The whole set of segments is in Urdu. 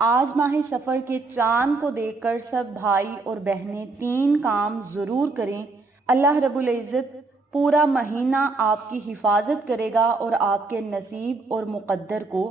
آج ماہ سفر کے چاند کو دیکھ کر سب بھائی اور بہنیں 3 کام ضرور کریں۔ اللہ رب العزت پورا مہینہ آپ کی حفاظت کرے گا اور آپ کے نصیب اور مقدر کو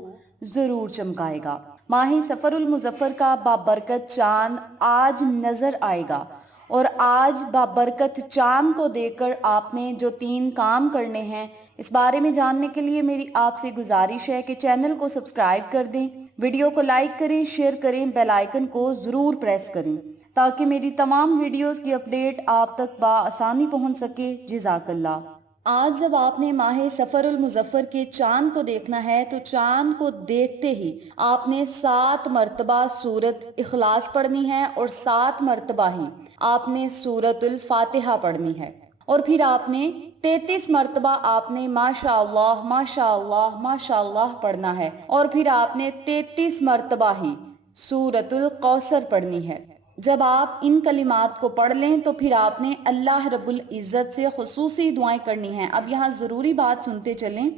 ضرور چمکائے گا۔ ماہ سفر المظفر کا بابرکت چاند آج نظر آئے گا، اور آج بابرکت چاند کو دیکھ کر آپ نے جو 3 کام کرنے ہیں، اس بارے میں جاننے کے لیے میری آپ سے گزارش ہے کہ چینل کو سبسکرائب کر دیں، ویڈیو کو لائک کریں، شیئر کریں، بیل آئیکن کو ضرور پریس کریں تاکہ میری تمام ویڈیوز کی اپڈیٹ آپ تک بآسانی پہنچ سکے۔ جزاک اللہ۔ آج جب آپ نے ماہ سفر المظفر کے چاند کو دیکھنا ہے تو چاند کو دیکھتے ہی آپ نے 7 مرتبہ سورت اخلاص پڑھنی ہے، اور 7 مرتبہ ہی آپ نے سورت الفاتحہ پڑھنی ہے، اور پھر آپ نے 33 مرتبہ آپ نے ماشاء اللہ ماشاء اللہ ماشاء اللہ پڑھنا ہے، اور پھر آپ نے 33 مرتبہ ہی سورت الکوثر پڑھنی ہے۔ جب آپ ان کلمات کو پڑھ لیں تو پھر آپ نے اللہ رب العزت سے خصوصی دعائیں کرنی ہیں۔ اب یہاں ضروری بات سنتے چلیں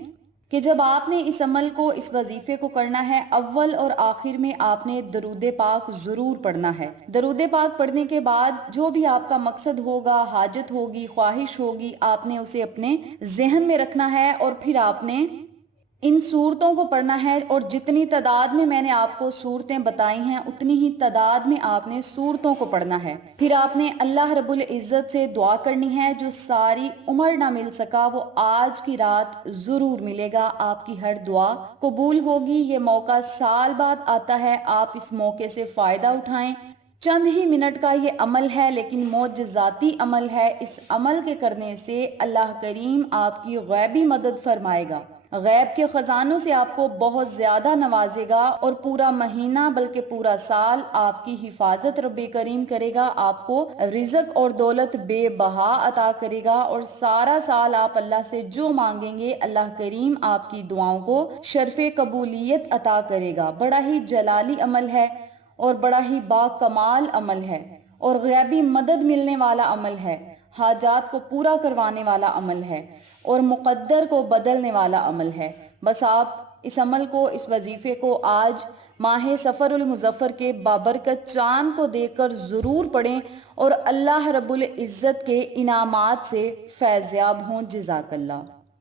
کہ جب آپ نے اس عمل کو، اس وظیفے کو کرنا ہے، اول اور آخر میں آپ نے درود پاک ضرور پڑھنا ہے۔ درود پاک پڑھنے کے بعد جو بھی آپ کا مقصد ہوگا، حاجت ہوگی، خواہش ہوگی، آپ نے اسے اپنے ذہن میں رکھنا ہے، اور پھر آپ نے ان صورتوں کو پڑھنا ہے، اور جتنی تعداد میں نے آپ کو صورتیں بتائی ہیں اتنی ہی تعداد میں آپ نے صورتوں کو پڑھنا ہے۔ پھر آپ نے اللہ رب العزت سے دعا کرنی ہے، جو ساری عمر نہ مل سکا وہ آج کی رات ضرور ملے گا، آپ کی ہر دعا قبول ہوگی۔ یہ موقع سال بعد آتا ہے، آپ اس موقع سے فائدہ اٹھائیں۔ چند ہی منٹ کا یہ عمل ہے لیکن معجزاتی عمل ہے۔ اس عمل کے کرنے سے اللہ کریم آپ کی غیبی مدد فرمائے گا، غیب کے خزانوں سے آپ کو بہت زیادہ نوازے گا، اور پورا مہینہ بلکہ پورا سال آپ کی حفاظت رب کریم کرے گا، آپ کو رزق اور دولت بے بہا عطا کرے گا، اور سارا سال آپ اللہ سے جو مانگیں گے اللہ کریم آپ کی دعاؤں کو شرف قبولیت عطا کرے گا۔ بڑا ہی جلالی عمل ہے، اور بڑا ہی با کمال عمل ہے، اور غیبی مدد ملنے والا عمل ہے، حاجات کو پورا کروانے والا عمل ہے، اور مقدر کو بدلنے والا عمل ہے۔ بس آپ اس عمل کو، اس وظیفے کو آج ماہ سفر المظفر کے بابرکت چاند کو دیکھ کر ضرور پڑھیں، اور اللہ رب العزت کے انعامات سے فیض یاب ہوں۔ جزاک اللہ۔